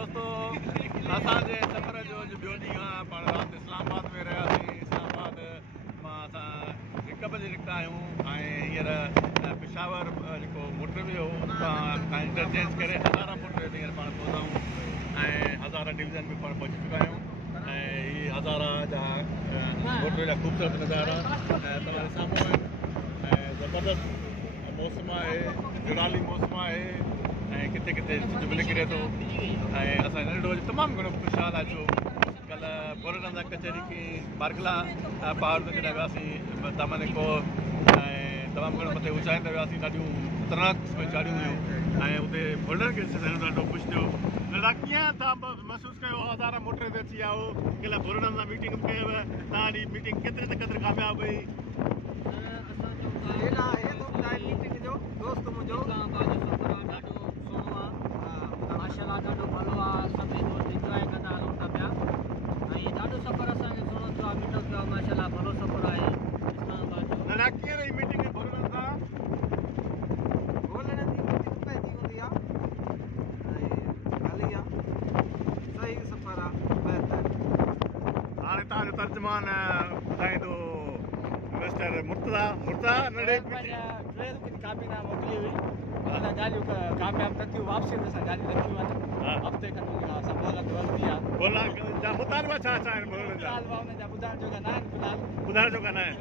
दोस्तों असांजे सफ़र जो ॿियो ॾींहुं आहे। पाण राति इस्लामाबाद में रहियासीं। इस्लामाबाद मां असां 1 बजे निकिता आहियूं ऐं हींअर पेशावर जेको मोटरवे हो उतां इंटरचेंज करे ھزارا मोटरवे ते हींअर पाण पहुता आहियूं ऐं ھزارا डिवीज़न में पाण पहुची चुका आहियूं। ऐं हीअ ھزارا जा मोटरवे जा ख़ूबसूरत नज़ारा तव्हांजे साम्हूं आहिनि ऐं ज़बरदस्त मौसम आहे, जुड़ाली मौसम आहे ऐं किथे किथे सिज बि निकिरे थो ऐं असां हिन रोज़ु तमामु घणो ख़ुशहाल आहे। छो कल्ह बोरडंदा कचहरी की बारगला पहाड़ ते जॾहिं वियासीं दामन को ऐं तमामु घणो मथे ऊचाइनि ते वियासीं, ॾाढियूं ख़तरनाक चाढ़ियूं हुयूं ऐं उते बोल्डर खे ॾिसी ॾाढो ख़ुशि थियो। दादा कीअं तव्हां महसूसु कयो ھزارا मोटर ते अची विया हो? कल्ह बोरडन सां मीटिंग कयव, तव्हांजी मीटिंग केतिरे ते क़दुरु कामयाबु हुई? दोस्त मुंहिंजो इस्लामाबाद जो सफ़र आहे ॾाढो सुहिणो आहे। माशाल्लाह ॾाढो भलो आहे। सभई दोस्त इंजॉय कंदा हलूं था पिया ऐं ॾाढो सफ़र असांजो सुहिणो थियो आहे, मिठो थियो आहे। माशाल्लाह भलो सफ़र आहे इस्लामाबाद जो। दादा कीअं रही मीटिंग बोलण सां? बोलण जी मीटिंग पंहिंजी हूंदी आहे ऐं हली आहे, सही सफ़र आहे, बहितर। हाणे तव्हांजो तर्जुमान ॿुधाईंदो मिस्टर मुर्तज़ा नंढे ट्रेन की काबीना मोकिली हुई, असां ॻाल्हियूं कामयाबु न थियूं। वापसी ते असां ॻाल्हियूं रखियूं आहिनि, हफ़्ते खनि असां बोलण वरिती आहे। बोलण जा मुतालबा छा छा आहिनि? बोलण जा मुतालबा हुन जा ॿुधाइण जोगा न आहिनि फ़िलहालु, ॿुधाइण जोगा न आहिनि,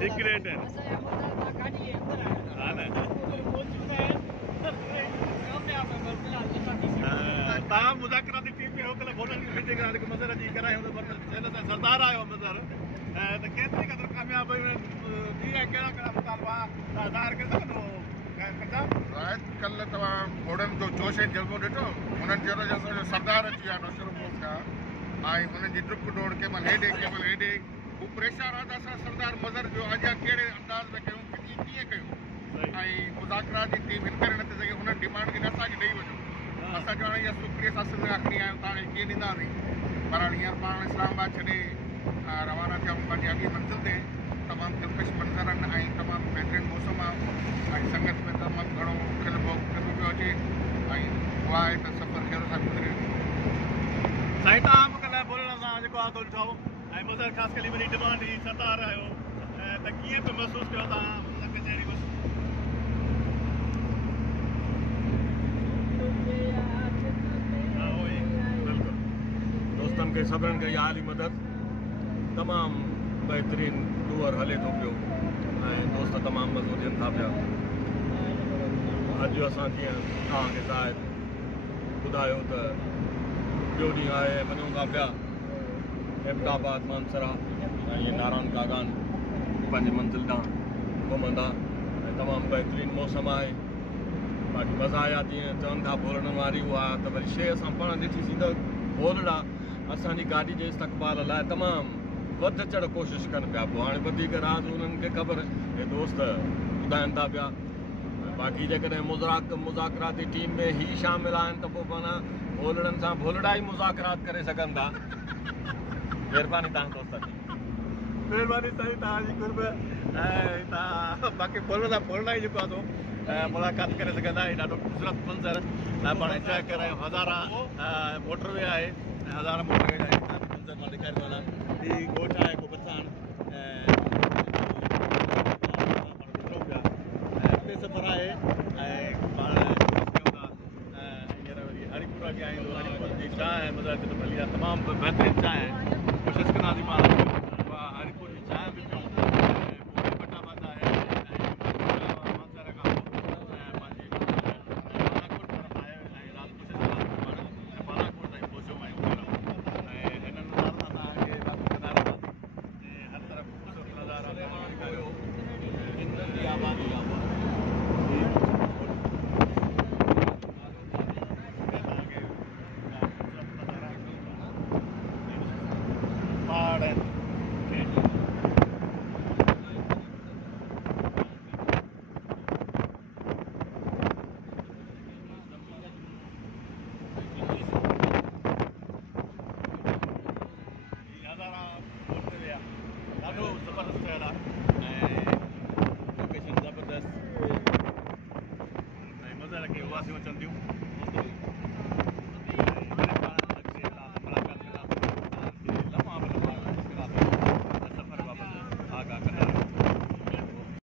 सीक्रेट आहिनि। हा न, तव्हां मुज़ाकराती टीम में हो कल्ह बोलण जी मीटिंग मंज़र जी करायूं त सरदार आयो मंज़र त केतिरी क़दुरु कामयाबु कीअं कहिड़ा कहिड़ा मुतालबा ज़ाहिर करे सघंदो? कल्ह तव्हां घोड़नि जो जोश ऐं जज़्बो ॾिठो? हुननि चयो त असांजो सरदार अची विया आहिनि शुरू खां ऐं हुननि जी डुक डोड़ केमहिल हेॾे केमहिल हेॾे, हू परेशान आहे त असां सरदार मज़र जो अॻियां कहिड़े अंदाज़ में कयूं, कीअं कयूं ऐं मुज़ाकरात जी टीम हिन करे न थी सघे। हुननि डिमांड खे असांखे ॾेई वञो, असां चवण इहा सुखड़ीअ सां सिंध रखणी आहे, तव्हांखे कीअं ॾींदासीं। पर हींअर पाण इस्लामाबाद छॾे रवाना थिया पंहिंजी अॻी मंज़िल ते। तमामु दिलकश मंज़र आहिनि ऐं तमामु बहितरीनु मौसम आहे ऐं संगत में तमामु घणो खिलबो पियो अचे ऐं दुआ आहे त सफ़र ख़ैर सां गुज़रे। साईं तव्हां बि कल्ह बोलण सां जेको आहे ॾिठो ऐं मंज़र ख़ासि करे वॾी डिमांड ही सरदार आयो त कीअं पियो महसूसु कयो तव्हां कचहरी में? दोस्तनि खे सभिनीनि खे इहा हाली मदद तमामु बहितरीनु टूर हले थो पियो ऐं दोस्त तमामु मज़ो ॾियनि था पिया। अॼु असां जीअं तव्हांखे ज़ाहिर ॿुधायो त ॿियो ॾींहुं आहे, वञूं था पिया अहमदाबाद मानसरा ऐं इहे नारायण कागान पंहिंजे मंज़िल ॾांहुं घुमंदा ऐं तमामु बहितरीनु मौसम आहे। बाक़ी मज़ा आया जीअं चवनि था बोलण वारी उहा त वरी शइ असां पाण ॾिठीसीं त बोलड़ा असांजी गाॾी जे इस्तक़बाल लाइ तमामु वध चढ़ कोशिशि कनि पिया। पोइ हाणे वधीक राज़ उन्हनि खे ख़बर, हे दोस्त ॿुधाइनि था पिया। बाक़ी जेकॾहिं मुज़ाकराती टीम में ही शामिल आहिनि त पोइ माना बोलड़नि सां बोलड़ा ई मुज़ाकरात करे सघनि था। महिरबानी तव्हां दोस्तनि जी। महिरबानी साईं तव्हांजी कुर्ब ऐं तव्हां बाक़ी बोलड़ा ई जेको आहे मुलाक़ात करे सघंदा। हीउ ॾाढो ख़ूबसूरत मंज़र पाण इंजॉय करे रहिया आहियूं। ھزارا मोटरवे आहे ऐं ھزارا मोटरवे जा मंज़र मां ॾेखारे थो हलां। हीउ ॻोठ आहे को बरसाण अॻिते सफ़र आहे ऐं पाण कयूं था हींअर वरी हरिपुरा बि आहियूं। हरिपुर जी चांहि मज़ा हिते मिली आहे, तमामु बहितरीनु चांहि आहे। कोशिशि कंदासीं पाण हरिपुर जी चांहि बि पियूं लोकेशन ज़बरदस्त ऐं मज़र खे उवासियूं अचनि थियूं।